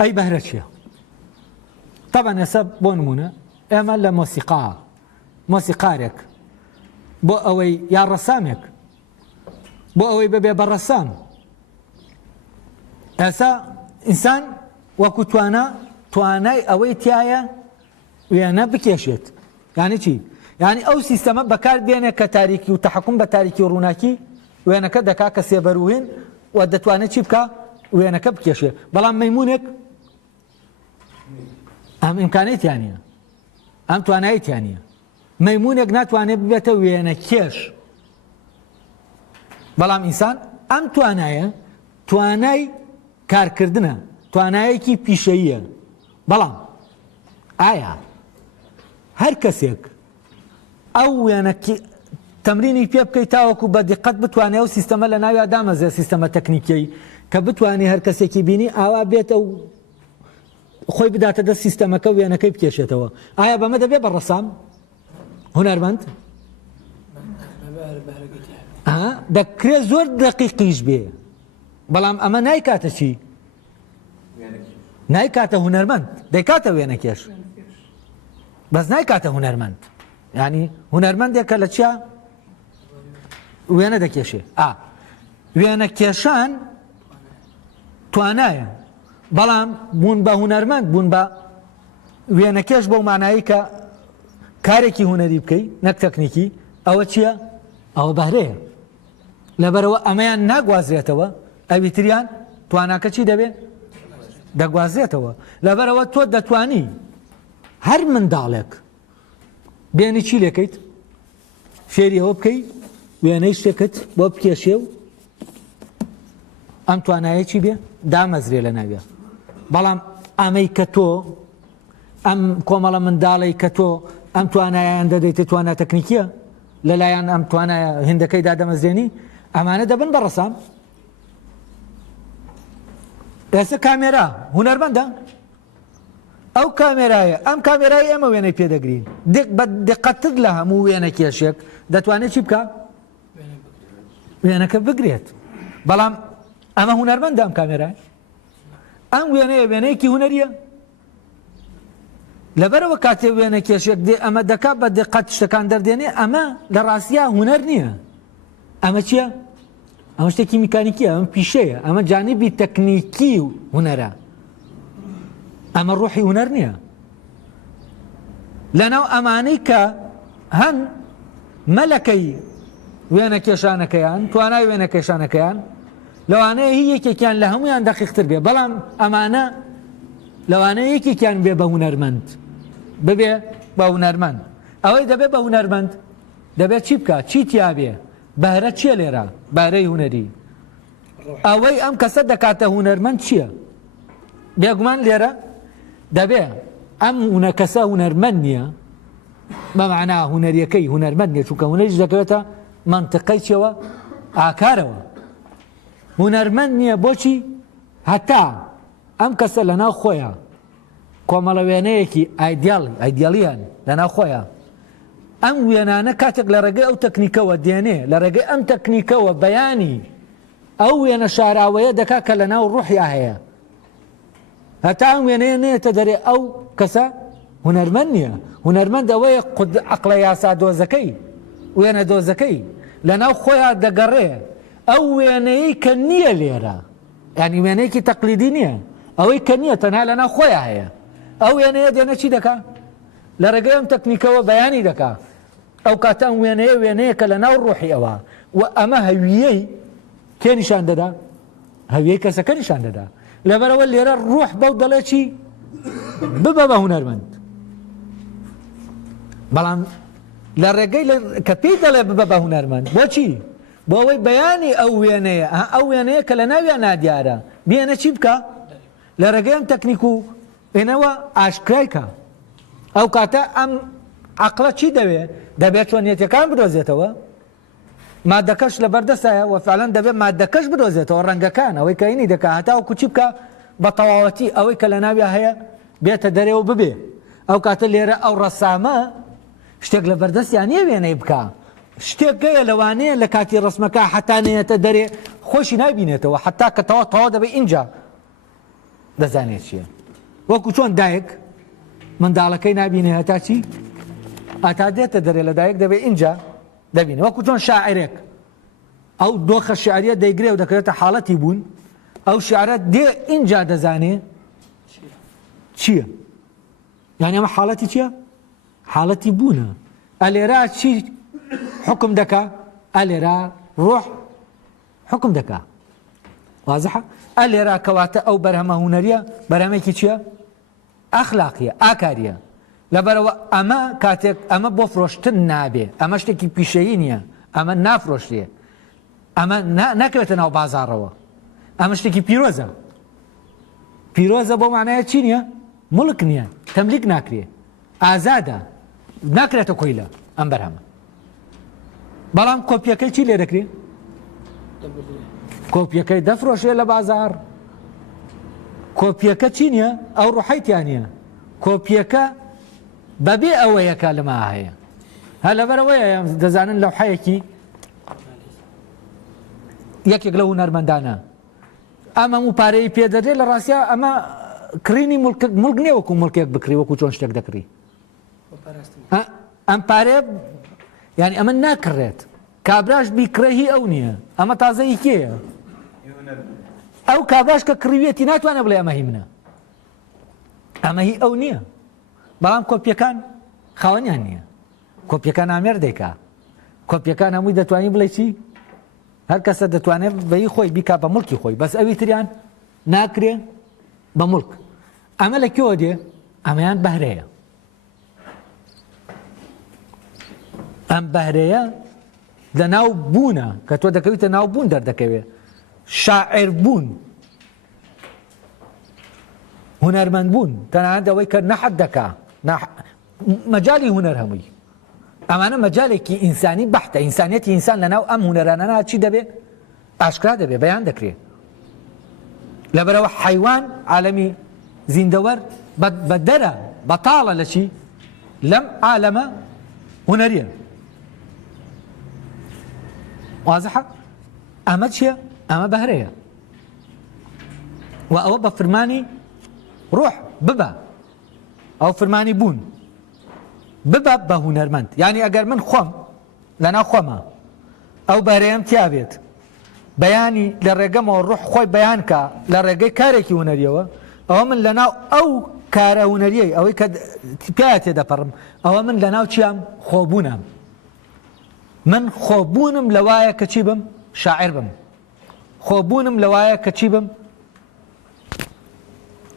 ئەی بەهرە چییە؟ طبعا ئێستا بۆ نمونە ئێمە لە مۆسیقارێک بۆ ئەوەی یان ڕەسامێک بۆ ئەوەی ببێ بە ڕەسام ئێستا ئینسان وەکو توانای ئەوەی تایە وێنە بکێشێت. یعنی چی؟ یعنی ئەو سیستەمە بەکار بێنێ کە تاریکی و تەحکوم بە تاریکی و ڕووناکی وێنەکە دەکا کە سێبەروهێن و دەتوانێت چی بکە؟ وێنەکە بکێشێ. بەڵام مەیمونێک ئەم ئیمکانێتیان نیە، ئەم توانایەتیان نیە. مەیمونێک ناتوانێت ببێتە وێنە کێش. بەڵام ئینسان ئەم توانای کارکردنە، توانایەکی پیشەییە. بەڵام ئایا هەر کەسێک ئەو وێنە تەمرینی پێ بکەیت تاوەکو بە دیقەت بتوانێت ئەو سیستەمە لە ناوی دامەزێ سیستەمە تەکنیکیەی کە بتوانێت هەر کەسێکی بینی ئاوا بێتە و خۆی بداتە دەست سیستەمەکە وێنەکەی بکێشێتەوە. ئایا بەمە دەبێت بە ڕەسام هونەرمەند؟ دەکرێت زۆر دەقیقیش بێ، بەڵام ئەمە نایکاتە چی؟ نایکاتە هونەرمەند، دەیکاتە وێنەکێش بەس نایکاتە هونەرمەند. یعنی هونەرمەندێکە لە چیا وێنە دەکێشێ. وێنە کێشان توانایە، بەڵام بوون بە هونەرمەند بوون بە وێنەکێش بەو مانایی کە کارێکی هونەری بکەی نەک تەکنیکی، ئەوە چییە؟ ئەوە بەهرەیە. لەبەرەوە ئەمەیان ناگوازرێتەوە، ئەویتریان تواناکە چی دەبێت؟ دەگوازرێتەوە. لەبەرەوە تۆ دەتوانی هەر منداڵێک بێنی چی لێکەیت؟ فێری ئەوە بکەی وێنەی شتێکت بۆ بکێشێ و ئەم توانایە چی بێ؟ دامەزرێ لە ناوێ. بەڵام ئەمەی کە تۆ ئەم کۆمەڵە منداڵی کە تۆ ئەم توانایان دەدەیتە توانە تەکنیکیە لەلایەن ئەم توانایە هێندەکەیدا دەمەزرێنی، ئەمانە دەبن بە ڕەسام. ئێستا کامێرا هونەرمەندە؟ ئەو کامێرایە، ئەم کامێرای ئێمە وێنەی پێدەگرین بە دقەتتر لە هەموو وێنە کێشێک دەتوانێت چی بکە؟ وێنەکە بگرێت. بەڵام ئەمە هونەرمەندە ئەم کامێرای؟ ئەم وێنەیەکی هونەریە؟ لەبەرەوە کاتێ وێنە کێشێک دێ ئەمە دەکات بە دقەت شتەکان دەردێنێ، ئەمە لە ڕاستیە هونەر نییە. ئەمە چییە؟ ئەمە شتێکی میکانیکیە، ئەمە پیشەیە، ئەمە جانیبی تەکنیکی و هونەرە. ئەمە ڕوحی هونەر نییە. لەناو ئەمانەی کە هەن مەلەکەی وێنە کێشانەکەیان، توانای وێنە کێشانەکەیان لەوانەیە هی یەکێکیان لە هەمویان دەقیقتر بێ، بەڵام ئەمانە لەوانەیە یەکێکیان بێ بە هونەرمەند، ببێ بە هونەرمەند. ئەوەی دەبێت بە هونەرمەند دەبێت چی بکات؟ چی تیا بێ؟ بەهرە چییە لێرە؟ بەهرەی هونەری. ئەوەی ئەم کەسە دەکاتە هونەرمەند چییە؟ بێگومان لێرە دەبێ ئەم کەسە هونەرمەند نییە، بەمعنا هونەریەکەی هونەرمەند نییە، چونکە هونەریش دەکەوێتە مەنتقەی چیەوە؟ ئاکارەوە. هونەرمەند نییە بۆچی؟ هەتا ئەم کەسە لەناو خۆیان کۆمەڵە وێنەیەکی ئایدیالیان لەناو خۆیان ئەم وێنانە کاتێک لە ڕێگەی ئەو تەکنیکەوە دێنێ، لە ڕێگەی ئەم تەکنیکەوە بەیانی ئەو وێنە شاراوەیە دەکا کە لەناو ڕوحیا هەیە. هەتا ئەم وێنەیە نێتە دەرێ ئەو کەسە هونەرمەند نییە. هونەرمەند ئەوەیە عەقڵە یاسا دۆزەکەی وێنە دۆزەکەی لەناو خۆیان دەگەڕێ ئەو وێنەیەی کە نییە لێرە، یعنی وێنەیەکی تەقلیدی نییە، ئەوەی کە نییە تەنها لەناو خۆیان هەیە. ئەو وێنەیە دێنە چی دەکا؟ لە ڕێگەی ئەم تەکنیکەوە بەیانی دەکا. ئەو کاتە ئەم وێنەیە کە لەناو ڕوحی ئەوە و ئەمە هەویەی کێ نیشان دەدا؟ هەویەی کەسەکە نیشان دەدا. لەبەرەوە لێرە ڕوح بەو دەڵێ چی؟ ببە بە هونەرمەند. بەڵام لە ڕێگەی کە پێی دەڵێ ببە بە هونەرمەند بۆچی؟ بۆ ئەوەی بەیانی ئەو وێنەیە، ئەو وێنەیە کە لە ناویان نادیارە بێنە چی بکە؟ لە ڕێگەی ئەم تەکنیک و ئێنەوە ئاشکرایکە. ئەو کاتە ئەم عەقڵە چی دەوێت؟ دەبێت چۆنیەتەکان بدۆزێتەوە، مادەکەش لە بەردەستایە و فعلەن دەبێت مادەکەش بدۆزێتەوە، ڕەنگەکان ئەوەی کە هینی دەکات هەتاوەکو چی بکە؟ بە تەواوەتی ئەوەی کە لە ناویان هەیە بێتە دەرێ و ببێ. ئەو کاتە لێرە ئەو ڕەسامە شتێک لە بەردەستیان نییە وێنەی بکە، شتێک گەیە لەوانەیە لە کاتی ڕسمەکە حتا نێتە دەرێ خۆشی نابینێتەوە، حتا کە تەوا دەبێت ئینجا دەزانێت چییە. وەکو چۆن دایک منداڵەکەی نبینێ هەتا چی ئاتا دێتە دەرێ لە دایک دەبێت اینجا دەبینێ. وەکو چۆن شاعرێک ئەو دۆخە شعریە دەیگرێ و دەکرێتە حاڵەتی بوون، ئەو شعرە دێ اینجا دەزانێ چییە. یعنی ئەمە حاڵەتی چییە؟ حاڵەتی بوونە. ئەلێرا چی حکم دەکا؟ ئەلێرا ڕۆح حکم دەکا. وازحە؟ ئەلێرا کەواتە ئەو بەرهەمە هونەریە بەرهەمێکی چییە؟ ئەخلاقیە، ئاکاریە. لەبەرەوە ئەمە کاتێک ئەمە بۆ فرۆشتن نابێ، ئەمە شتێکی پیشەیی نییە، ئەمە نافرۆشتێ، ئەمە نەکرێتە ناو بازاڕەوە، ئەمە شتێکی پیرۆزە. پیرۆزە بۆ معنایە چی نییە؟ مڵک نییە، تەملیک ناکرێ، ئازادە، ناکرێتە کۆیلە ئەم بەرهەمە. بەڵام کۆپیەکەی چی لێ دەکرێ؟ کۆپیەکەی دەفرۆشێ لە بازار. کۆپیەکە چی نییە؟ ئەو ڕوحەیتیان نییە. کۆپیەکە بەبێ ئەوەیەکە لەما هەیە. هە لەبەرەوەیە دەزانن لەو حەیەکی یەکێک لە هونەرمەندانە ئەمە و پارەی پێدەدرێت لە ڕاستیە ئەمە کڕینی مڵک نییە وەکو مڵکێک بکری وەکو چۆن شتێک دەکری. ئەم پارێ یعنی ئەمە ناکڕێت. کابراش بیکڕێ هی ئەو نییە، ئەمە تازەی کێیە؟ ئەو کابراش کە کڕیوێتی ناتوانێت بڵێ ئەمە هی منە، ئەمە هی ئەو نییە. بەڵام کۆپیەکان خاوەنیان نییە. کۆپیەکان ئامێر دەیکا. کۆپیەکان هەمووی دەتوانی بڵێ چی؟ هەر کەسە دەتوانێت بەی خۆی بیکا بە مڵکی خۆی، بەس ئەوی تریان ناکرێ بە مڵک. ئەمە لە کێوە دێ؟ ئەمەیان بەهرەیە. ئەم بەهرەیە لە ناو بوونە کە تۆ دەکەویتە ناو بوون دەردەکەوێت. شاعر بوون، هونەرمەند بوون، تەنانەت ئەوەی کە نەحەد دەکا مەجاڵی هونەر هەمووی. ئەمانە مەجالێکی ئینسانی بەحتە. ئینسانیەتی ئینسان لە ناو ئەم هونەرانەنا چی دەبێت؟ ئاشکرا دەبێت، بەیان دەکرێت. لەبەرەوە حەیوان عالەمی زیندەوەر بە دەرە بەتاڵە لە چی؟ لەم عالەمە هونەریە. وازحە؟ ئەمە چییە؟ ئەمە بەهرەیە. و ئەوە بە فرمانی ڕۆح ببە، ئەو فرمانی بوون ببە بە هونەرمەند. یعنی ئەگەر من خۆم لەناو خۆمە ئەو بەهرەیەم تیا بێت، بەیانی لە ڕێگەمەوە ڕوح خۆی بەیان کە لە ڕێگەی کارێکی هونەریەوە، ئەوە من لەناو ئەو کارە هونەریەی ئەوەی کە پێیا تێدەپەڕم، ئەوە من لەناو چیام؟ خۆبوونم. من خۆبوونم لەوایە کە چی بم؟ شاعر بم. خۆبوونم لەوایە کە چی بم؟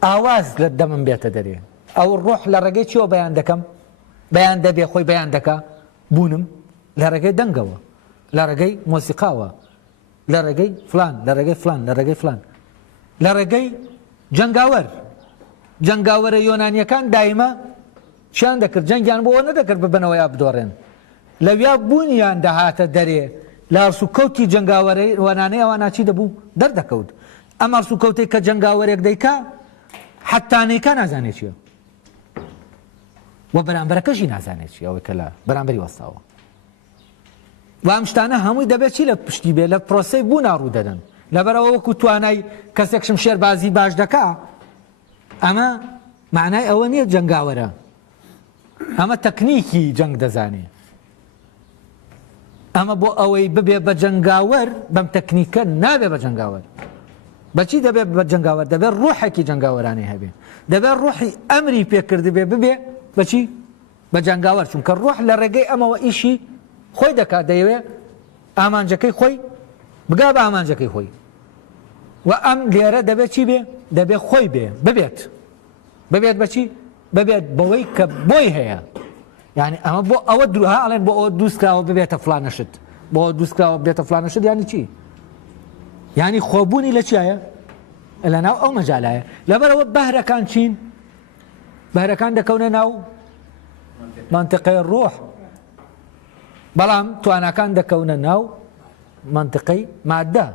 ئاواز لە دەمم بێتە دەرێ. ئەو ڕۆح لە ڕێگەی چیەوە بەیان دەکەم؟ بەیان دەبێ خۆی بەیان دەکا بوونم لە ڕێگەی دەنگەوە، لە ڕێگەی مۆسیقاوە، لە ڕێگەی فلان، لە ڕێگەی فلان، لە ڕێگەی فلان، لە ڕێگەی جەنگاوەر. جەنگاوەرە یۆنانیەکان دایمە چیان دەکرد؟ جەنگیان بۆەوە نەدەکرد ببنەوە یا بدۆڕێن، لەویا بوونیان دەهاتە دەرێ. لە ئەرسوکەوتی جەنگاوەرەی وەنانەی ئەوان چی دەبوو؟ دەردەکەوت. ئەم ئەرسوکەوتەی کە جەنگاوەرێک دەیکا حەتانەیکە نازانێت چییە، و بەرامبەرەکەشی نازانێت چی، ئەوەی کە لە بەرامبەری وەستاوە. و ئەم شتانە هەمووی دەبێت چی لە پشتی بێ؟ لە پرۆسەی بوونا ڕوو دەدەن. لەبەرەوە وەکو توانای کەسێک شمشێربازی باش دەکا، ئەمە معنای ئەوە نییە جەنگاوەرە، ئەمە تەکنیکی جەنگ دەزانێت. ئەمە بۆ ئەوەی ببێ بە جەنگاوەر بەم تەکنیکە نابێ بە جەنگاوەر. بەچی دەبێت بە جەنگاوەر؟ دەبێت ڕوحێکی جەنگاوەرانی هەبێ، دەبێت ڕوحی ئەمری پێکردی ببێ بەچی؟ بە جەنگاوەر. چونکە ڕوح لە ڕێگەی ئەمەوە ئیشی خۆی دەکات، دەیەوێت ئامانجەکەی خۆی بگا بە ئامانجەکەی خۆی. و ئەم لێرە دەبێت چی بێ؟ دەبێت خۆی بێ ببێت بەچی؟ ببێت بەوەی کە بۆی هەیە. یعنی ئەمە بۆ ئەوە دروها ئەڵێن بۆ ئەوە دروستکراوە ببێتە فلانەشت، بۆ ئەوە دروستکراوە بێتە فلانەشت. یعنی چی؟ یعنی خۆبوونی لە چیایە؟ لەناو ئەو مەجالایە. لەبەرەوە بەهرەکان چین؟ بەهرەکان دەکەونە ناو منطقەی ڕۆح، بەڵام تواناکان دەکەونە ناو منطقەی مادە.